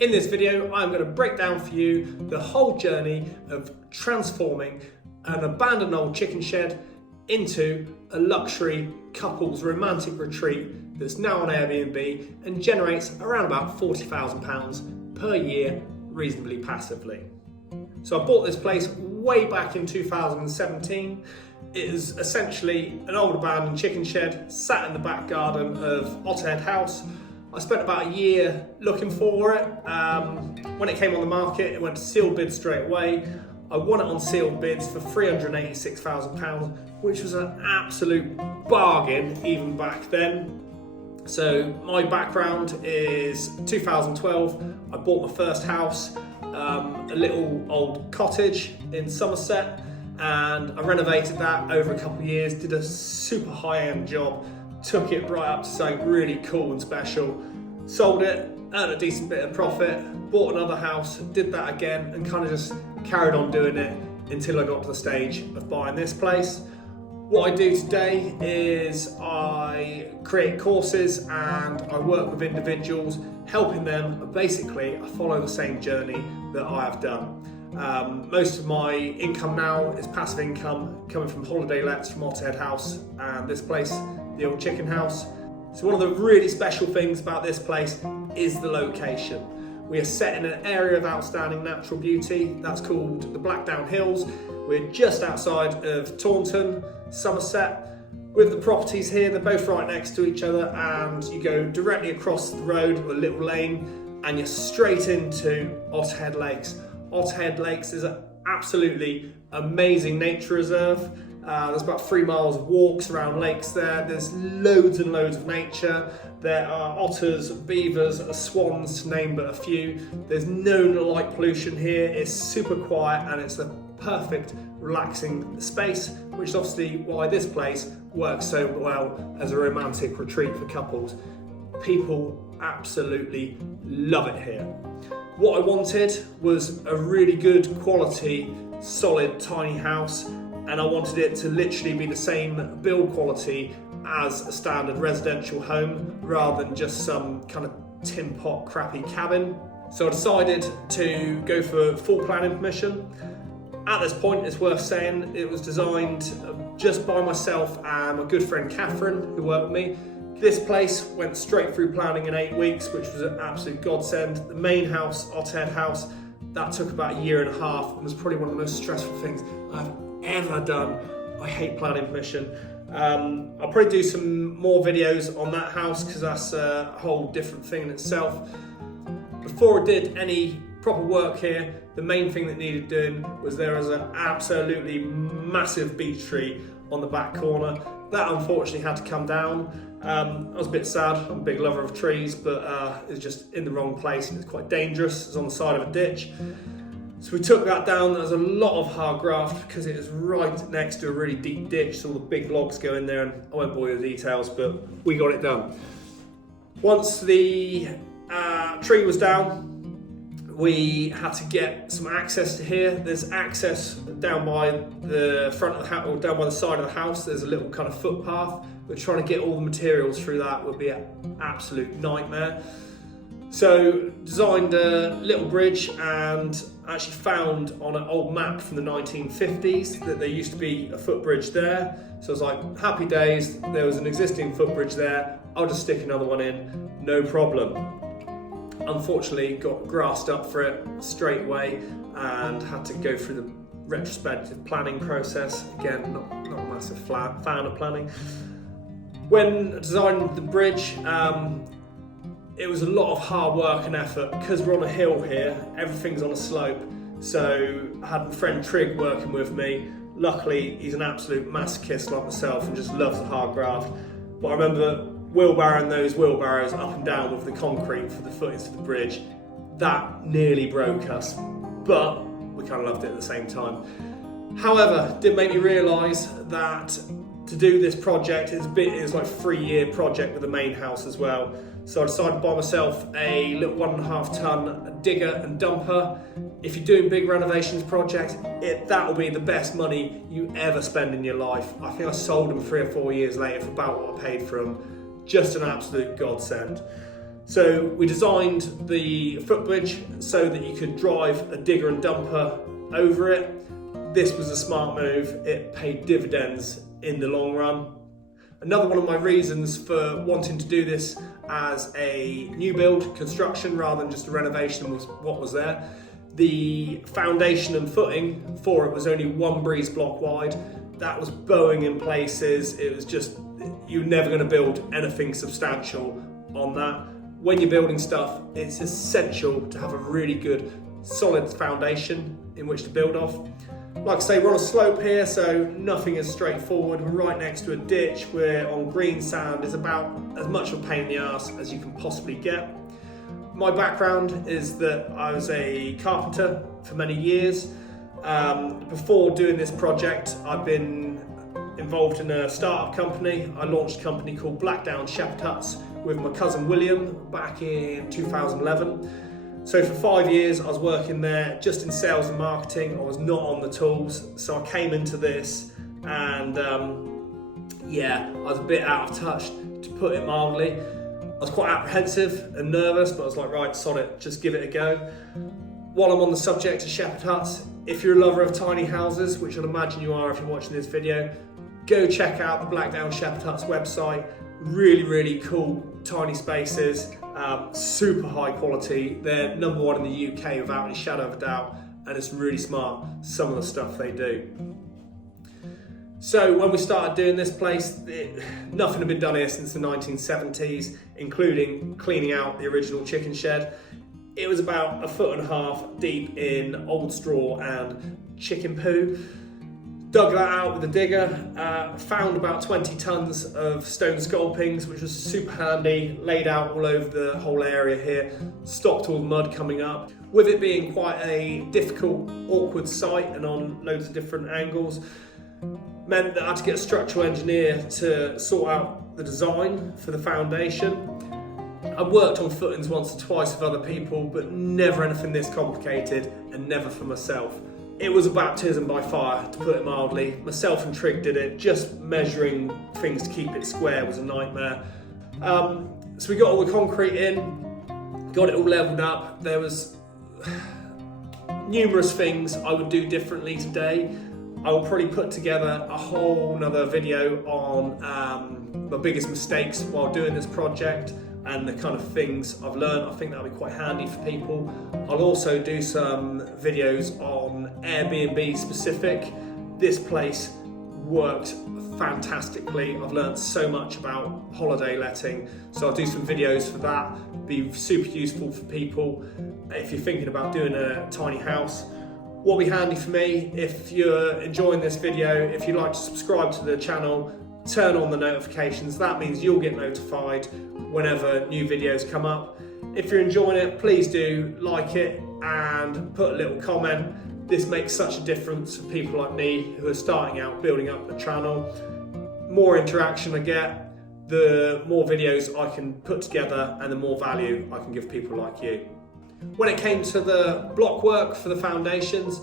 In this video, I'm going to break down for you the whole journey of transforming an abandoned old chicken shed into a luxury couples romantic retreat that's now on Airbnb and generates around about £40,000 per year reasonably passively. So I bought this place way back in 2017. It is essentially an old abandoned chicken shed sat in the back garden of Otterhead House. I spent about a year looking for it. When it came on the market, it went to sealed bids straight away. I won it on sealed bids for £386,000, which was an absolute bargain even back then. So my background is 2012. I bought my first house, a little old cottage in Somerset, and I renovated that over a couple of years, did a super high-end job, took it right up to something really cool and special, sold it, earned a decent bit of profit, bought another house, did that again, and kind of just carried on doing it until I got to the stage of buying this place. What I do today is I create courses and I work with individuals, helping them. Basically, I follow the same journey that I have done. Most of my income now is passive income coming from holiday lets from Otterhead House and this place, the old chicken house. So one of the really special things about this place is the location. We are set in an area of outstanding natural beauty that's called the Blackdown Hills. We're just outside of Taunton, Somerset. With the properties here, they're both right next to each other, and you go directly across the road with a little lane and you're straight into Otterhead Lakes. Otterhead Lakes is an absolutely amazing nature reserve. There's about 3 miles of walks around lakes there. There's loads and loads of nature. There are otters, beavers, swans, to name but a few. There's no light pollution here. It's super quiet and it's a perfect relaxing space, which is obviously why this place works so well as a romantic retreat for couples. People absolutely love it here. What I wanted was a really good quality, solid, tiny house, and I wanted it to literally be the same build quality as a standard residential home rather than just some kind of tin pot crappy cabin. So I decided to go for full planning permission. At this point, it's worth saying it was designed just by myself and my good friend Catherine, who worked with me. This place went straight through planning in 8 weeks, which was an absolute godsend. The main house, Otterhead House, that took about a year and a half and was probably one of the most stressful things I've ever done. I hate planning permission. I'll probably do some more videos on that house because that's a whole different thing in itself. Before I did any proper work here, the main thing that needed doing was there was an absolutely massive beech tree on the back corner. That unfortunately had to come down. I was a bit sad. I'm a big lover of trees, but it was just in the wrong place and it's quite dangerous. It's on the side of a ditch. So we took that down. There was a lot of hard graft because it is right next to a really deep ditch, so all the big logs go in there, and I won't bore you with the details, but we got it done. Once the tree was down, we had to get some access to here. There's access down by the front of the house, or down by the side of the house. There's a little kind of footpath, but trying to get all the materials through that would be an absolute nightmare. So designed a little bridge and actually found on an old map from the 1950s that there used to be a footbridge there. So I was like, happy days, there was an existing footbridge there, I'll just stick another one in, no problem. Unfortunately, got grassed up for it straight away and had to go through the retrospective planning process. Again, not a massive fan of planning. When designing the bridge, it was a lot of hard work and effort because we're on a hill here, everything's on a slope. So I had my friend Trig working with me. Luckily, he's an absolute masochist like myself and just loves the hard graft. But I remember wheelbarrowing those wheelbarrows up and down with the concrete for the footings of the bridge. That nearly broke us, but we kind of loved it at the same time. However, it did make me realise that to do this project, it's like a 3-year project with the main house as well. So I decided to buy myself a little 1.5 ton digger and dumper. If you're doing big renovations projects, that will be the best money you ever spend in your life. I think I sold them 3 or 4 years later for about what I paid for them. Just an absolute godsend. So we designed the footbridge so that you could drive a digger and dumper over it. This was a smart move. It paid dividends in the long run. Another one of my reasons for wanting to do this as a new build construction rather than just a renovation was what was there. The foundation and footing for it was only 1 breeze block wide. That was bowing in places. It was just, you're never going to build anything substantial on that. When you're building stuff, it's essential to have a really good solid foundation in which to build off. Like I say, we're on a slope here, so nothing is straightforward. We're right next to a ditch. We're on green sand. It's about as much of a pain in the arse as you can possibly get. My background is that I was a carpenter for many years. Before doing this project, I've been involved in a startup company. I launched a company called Shepherd Huts with my cousin William back in 2011. So for 5 years I was working there just in sales and marketing. I was not on the tools, so I came into this and I was a bit out of touch, to put it mildly. I was quite apprehensive and nervous, but I was like, right, sod it, just give it a go. While I'm on the subject of Shepherd Huts, if you're a lover of tiny houses, which I'd imagine you are if you're watching this video, go check out the Shepherd Huts website. Really, really cool tiny spaces, super high quality. They're number 1 in the UK without any shadow of a doubt, and it's really smart, some of the stuff they do. So when we started doing this place, nothing had been done here since the 1970s, including cleaning out the original chicken shed. It was about 1.5 foot deep in old straw and chicken poo. Dug that out with a digger, found about 20 tons of stone sculpings, which was super handy, laid out all over the whole area here, stopped all the mud coming up. With it being quite a difficult, awkward site and on loads of different angles, meant that I had to get a structural engineer to sort out the design for the foundation. I worked on footings once or twice with other people, but never anything this complicated and never for myself. It was a baptism by fire, to put it mildly. Myself and Trig did it. Just measuring things to keep it square was a nightmare. So we got all the concrete in, got it all leveled up. There was numerous things I would do differently today. I will probably put together a whole nother video on my biggest mistakes while doing this project and the kind of things I've learned. I think that'll be quite handy for people. I'll also do some videos on Airbnb specific. This place worked fantastically. I've learned so much about holiday letting, so I'll do some videos for that. Be super useful for people if you're thinking about doing a tiny house. What'll be handy for me, if you're enjoying this video, if you'd like to subscribe to the channel, turn on the notifications. That means you'll get notified whenever new videos come up. If you're enjoying it, please do like it and put a little comment. This makes such a difference for people like me who are starting out building up the channel. More interaction I get, the more videos I can put together and the more value I can give people like you. When it came to the block work for the foundations,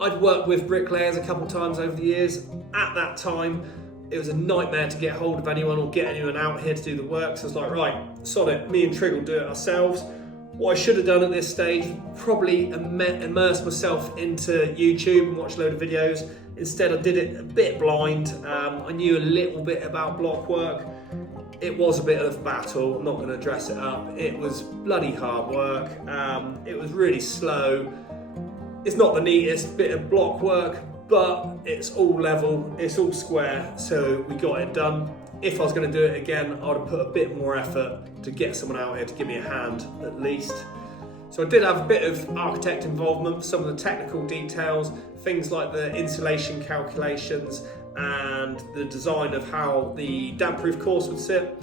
I'd worked with bricklayers a couple times over the years. At that time, it was a nightmare to get hold of anyone or get anyone out here to do the work. So I was like, right, sod it, me and Trig will do it ourselves. What I should have done at this stage, probably immerse myself into YouTube and watch a load of videos. Instead, I did it a bit blind. I knew a little bit about block work. It was a bit of a battle, I'm not going to dress it up. It was bloody hard work. It was really slow. It's not the neatest bit of block work, but it's all level, it's all square, so we got it done. If I was going to do it again, I would have put a bit more effort to get someone out here to give me a hand at least. So I did have a bit of architect involvement, some of the technical details, things like the insulation calculations and the design of how the damp-proof course would sit.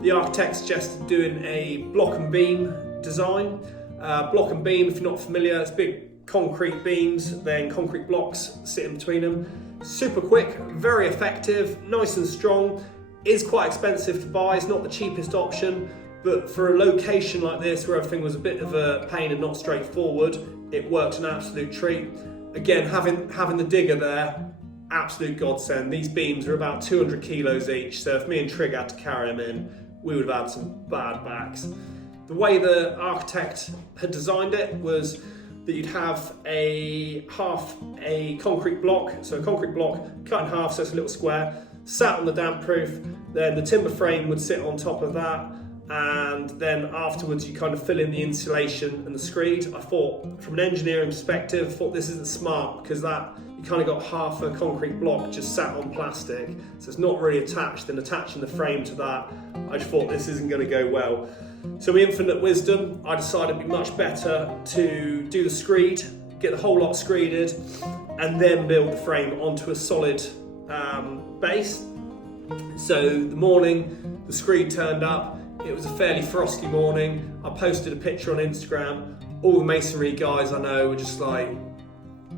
The architect suggested doing a block and beam design. Block and beam, if you're not familiar, it's big concrete beams, then concrete blocks sit in between them. Super quick, very effective, nice and strong. Is quite expensive to buy, it's not the cheapest option, but for a location like this where everything was a bit of a pain and not straightforward, it worked an absolute treat. Again, having the digger there, absolute godsend. These beams are about 200 kilos each, so if me and Trig had to carry them in, we would have had some bad backs. The way the architect had designed it was that you'd have half a concrete block, so a concrete block cut in half so it's a little square, sat on the damp proof, then the timber frame would sit on top of that, and then afterwards you kind of fill in the insulation and the screed. I thought, from an engineering perspective, I thought this isn't smart, because that you kind of got half a concrete block just sat on plastic, so it's not really attached, and attaching the frame to that, I just thought this isn't going to go well. So with infinite wisdom, I decided it'd be much better to do the screed, get the whole lot screeded, and then build the frame onto a solid base. So the morning the screed turned up, it was a fairly frosty morning. I posted a picture on Instagram. All the masonry guys I know were just like,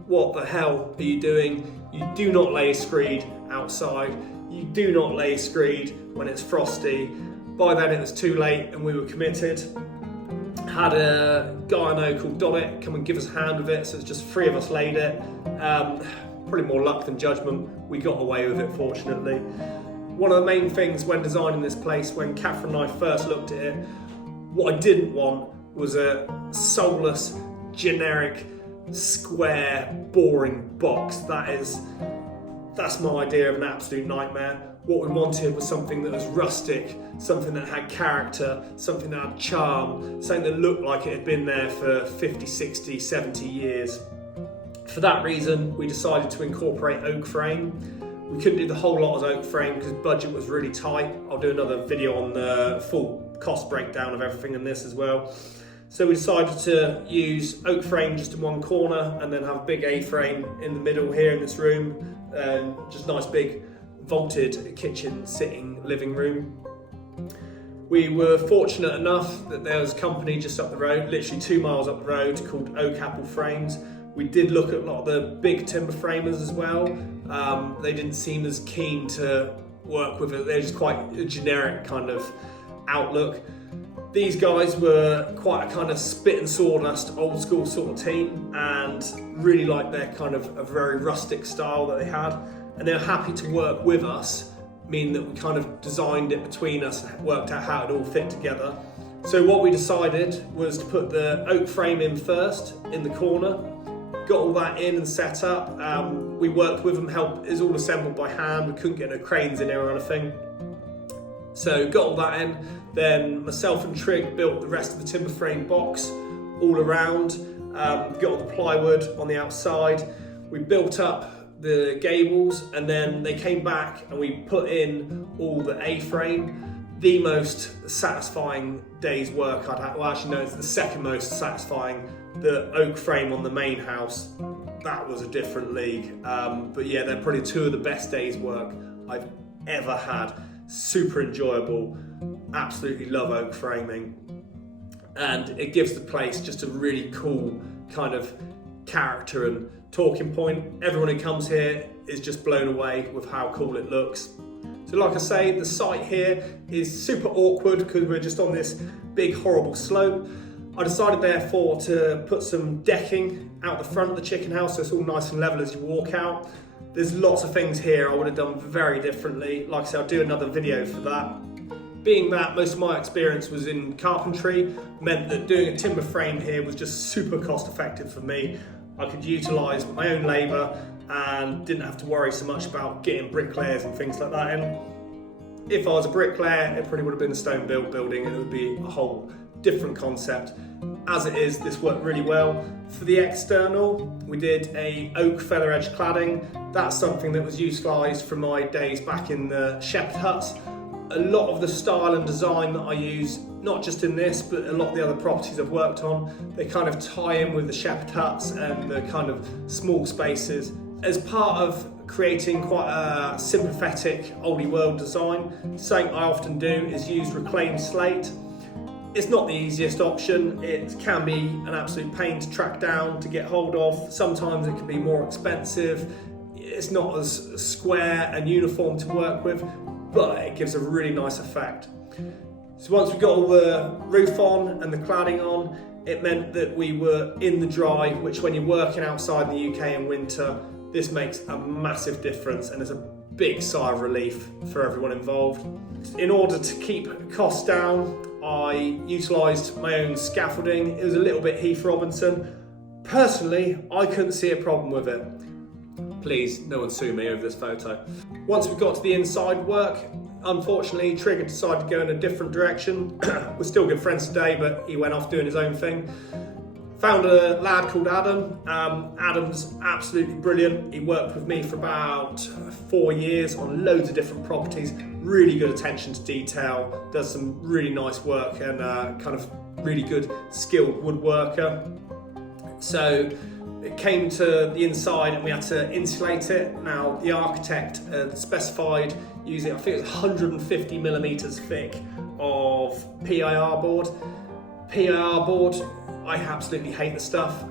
what the hell are you doing? You do not lay a screed outside. You do not lay a screed when it's frosty. By then it was too late and we were committed. Had a guy I know called Donnet come and give us a hand with it, so it's just 3 of us laid it. Probably more luck than judgment. We got away with it, fortunately. One of the main things when designing this place, when Catherine and I first looked at it, what I didn't want was a soulless, generic, square, boring box. That's my idea of an absolute nightmare. What we wanted was something that was rustic, something that had character, something that had charm, something that looked like it had been there for 50, 60, 70 years. For that reason, we decided to incorporate oak frame. We couldn't do the whole lot as oak frame because budget was really tight. I'll do another video on the full cost breakdown of everything in this as well. So we decided to use oak frame just in one corner and then have a big A-frame in the middle here in this room. Just nice big vaulted kitchen, sitting, living room. We were fortunate enough that there was a company just up the road, literally 2 miles up the road, called Oak Apple Frames. We did look at a lot of the big timber framers as well. They didn't seem as keen to work with it. They're just quite a generic kind of outlook. These guys were quite a kind of spit and sawdust, old school sort of team, and really liked their kind of a very rustic style that they had. And they were happy to work with us, meaning that we kind of designed it between us and worked out how it all fit together. So what we decided was to put the oak frame in first, in the corner, got all that in and set up. We worked with them, it was all assembled by hand. We couldn't get no cranes in there or anything. So got all that in. Then myself and Trig built the rest of the timber frame box all around. Got all the plywood on the outside. We built up the gables, and then they came back and we put in all the A-frame. The most satisfying day's work I'd had, well actually no, it's the second most satisfying. The oak frame on the main house, that was a different league. But yeah, they're probably 2 of the best days work I've ever had. Super enjoyable, absolutely love oak framing. And it gives the place just a really cool kind of character and talking point. Everyone who comes here is just blown away with how cool it looks. So like I say, the site here is super awkward because we're just on this big horrible slope. I decided therefore to put some decking out the front of the chicken house so it's all nice and level as you walk out. There's lots of things here I would have done very differently. Like I said, I'll do another video for that. Being that most of my experience was in carpentry, meant that doing a timber frame here was just super cost effective for me. I could utilise my own labour and didn't have to worry so much about getting bricklayers and things like that in. If I was a bricklayer, it probably would have been a stone built building and it would be a whole different concept. As it is, this worked really well. For the external, we did a oak feather edge cladding. That's something that was utilised from my days back in the shepherd huts. A lot of the style and design that I use, not just in this, but a lot of the other properties I've worked on, they kind of tie in with the shepherd huts and the kind of small spaces. As part of creating quite a sympathetic oldie world design, something I often do is use reclaimed slate. It's not the easiest option. It can be an absolute pain to track down, to get hold of. Sometimes it can be more expensive. It's not as square and uniform to work with, but it gives a really nice effect. So once we got all the roof on and the cladding on, it meant that we were in the dry, which when you're working outside in the UK in winter, this makes a massive difference and it's a big sigh of relief for everyone involved. In order to keep costs down, I utilised my own scaffolding. It was a little bit Heath Robinson. Personally, I couldn't see a problem with it. Please, no one sue me over this photo. Once we got to the inside work, unfortunately, Trigger decided to go in a different direction. We're still good friends today, but he went off doing his own thing. Found a lad called Adam. Adam's absolutely brilliant. He worked with me for about 4 years on loads of different properties. Really good attention to detail, does some really nice work, and kind of really good skilled woodworker. So it came to the inside and we had to insulate it. Now the architect specified using, I think it was 150 millimeters thick of PIR board. PIR board, I absolutely hate the stuff.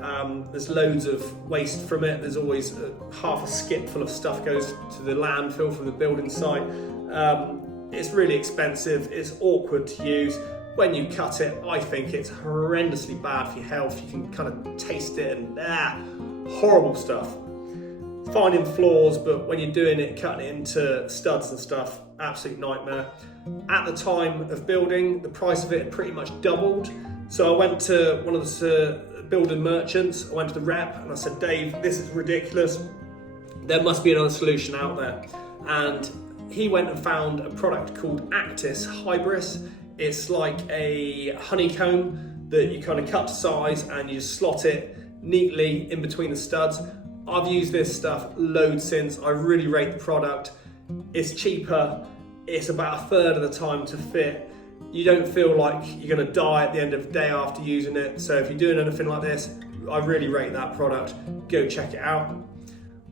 There's loads of waste from it. There's always half a skip full of stuff goes to the landfill from the building site. It's really expensive, it's awkward to use. When you cut it, I think it's horrendously bad for your health. You can kind of taste it and horrible stuff. Fine in floors, but when you're doing it, cutting it into studs and stuff, absolute nightmare. At the time of building, the price of it had pretty much doubled. So I went to one of the building merchants, I went to the rep and I said, Dave, this is ridiculous. There must be another solution out there. And he went and found a product called Actis Hybris. It's like a honeycomb that you kind of cut to size and you just slot it neatly in between the studs. I've used this stuff loads since. I really rate the product. It's cheaper. It's about a third of the time to fit. You don't feel like you're going to die at the end of the day after using it. So if you're doing anything like this, I really rate that product. Go check it out.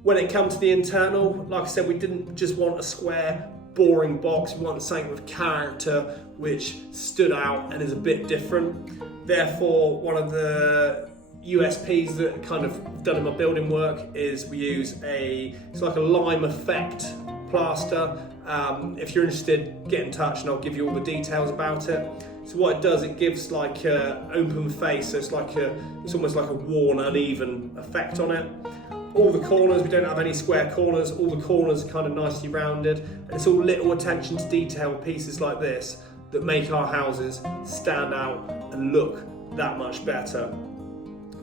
When it comes to the internal, like I said, we didn't just want a square, boring box. We wanted something with character, which stood out and is a bit different. Therefore, one of the USPs that kind of done in my building work is we use it's like a lime effect plaster. If you're interested, get in touch and I'll give you all the details about it. So what it does, it gives like an open face, so it's almost like a worn, uneven effect on it. All the corners, we don't have any square corners, all the corners are kind of nicely rounded, and it's all little attention to detail pieces like this that make our houses stand out and look that much better.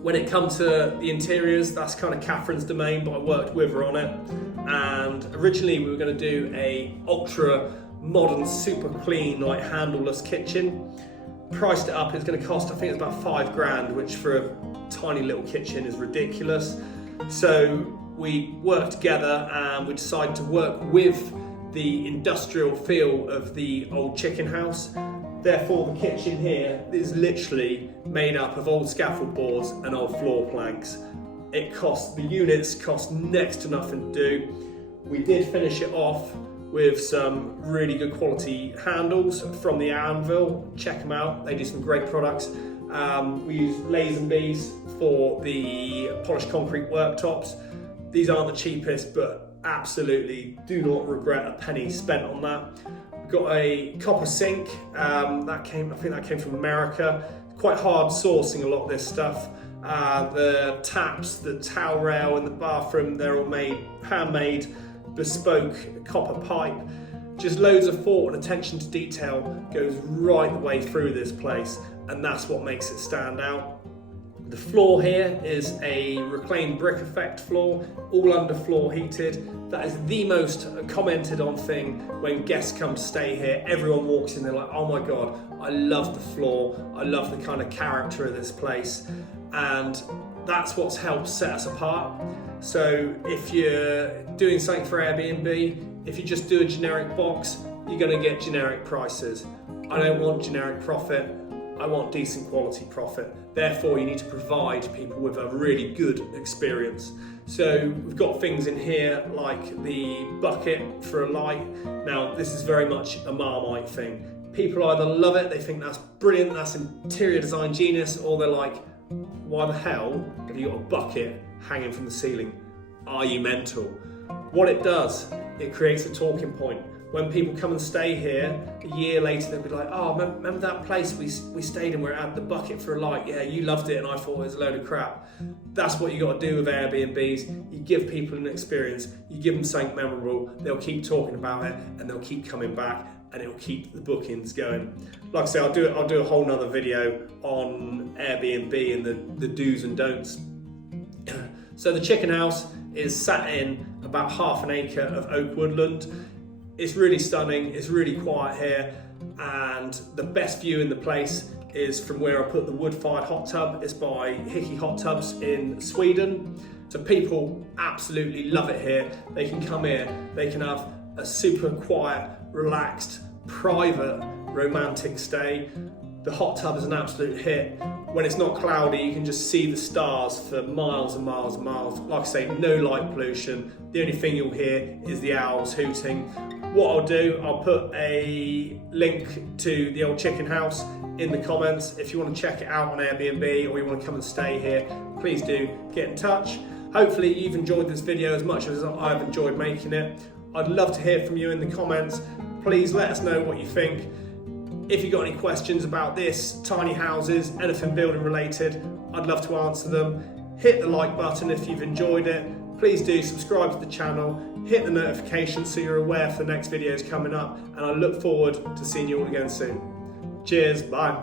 When it comes to the interiors, that's kind of Catherine's domain, but I worked with her on it. And originally we were going to do a ultra modern, super clean, like handleless kitchen. Priced it up, it's going to cost, I think it's about £5,000, which for a tiny little kitchen is ridiculous. So we worked together and we decided to work with the industrial feel of the old chicken house. Therefore, the kitchen here is literally made up of old scaffold boards and old floor planks. The units cost next to nothing to do. We did finish it off with some really good quality handles from the Anvil. Check them out, they do some great products. We use Lazenby's for the polished concrete worktops. These aren't the cheapest, but absolutely do not regret a penny spent on that. We've got a copper sink, I think that came from America. Quite hard sourcing a lot of this stuff. The taps, the towel rail in the bathroom, they're all handmade, bespoke copper pipe. Just loads of thought and attention to detail goes right the way through this place, and that's what makes it stand out. The floor here is a reclaimed brick effect floor, all underfloor heated. That is the most commented on thing when guests come to stay here. Everyone walks in, they're like, oh my God, I love the floor. I love the kind of character of this place. And that's what's helped set us apart. So if you're doing something for Airbnb, if you just do a generic box, you're gonna get generic prices. I don't want generic profit. I want decent quality profit. Therefore, you need to provide people with a really good experience. So we've got things in here like the bucket for a light. Now, this is very much a Marmite thing. People either love it, they think that's brilliant, that's interior design genius, or they're like, why the hell have you got a bucket hanging from the ceiling? Are you mental? What it does, it creates a talking point. when people come and stay here, a year later they'll be like, oh, remember that place we stayed in where it had the bucket for a light? Yeah, you loved it and I thought it was a load of crap. That's what you got to do with Airbnbs. You give people an experience, you give them something memorable, they'll keep talking about it and they'll keep coming back, and it'll keep the bookings going. Like I say, I'll do a whole nother video on Airbnb and the do's and don'ts. So the chicken house is sat in about half an acre of oak woodland. It's really stunning, it's really quiet here, and the best view in the place is from where I put the wood-fired hot tub. It's by Hickey Hot Tubs in Sweden. So people absolutely love it here. They can come here, they can have a super quiet, relaxed, private, romantic stay. The hot tub is an absolute hit. When it's not cloudy, you can just see the stars for miles and miles and miles. Like I say, no light pollution. The only thing you'll hear is the owls hooting. What I'll do, I'll put a link to the old chicken house in the comments. If you want to check it out on Airbnb or you want to come and stay here, please do get in touch. Hopefully you've enjoyed this video as much as I've enjoyed making it. I'd love to hear from you in the comments. Please let us know what you think. If you've got any questions about this, tiny houses, anything building related, I'd love to answer them. Hit the like button if you've enjoyed it. Please do subscribe to the channel, hit the notification so you're aware for the next videos coming up, and I look forward to seeing you all again soon. Cheers, bye.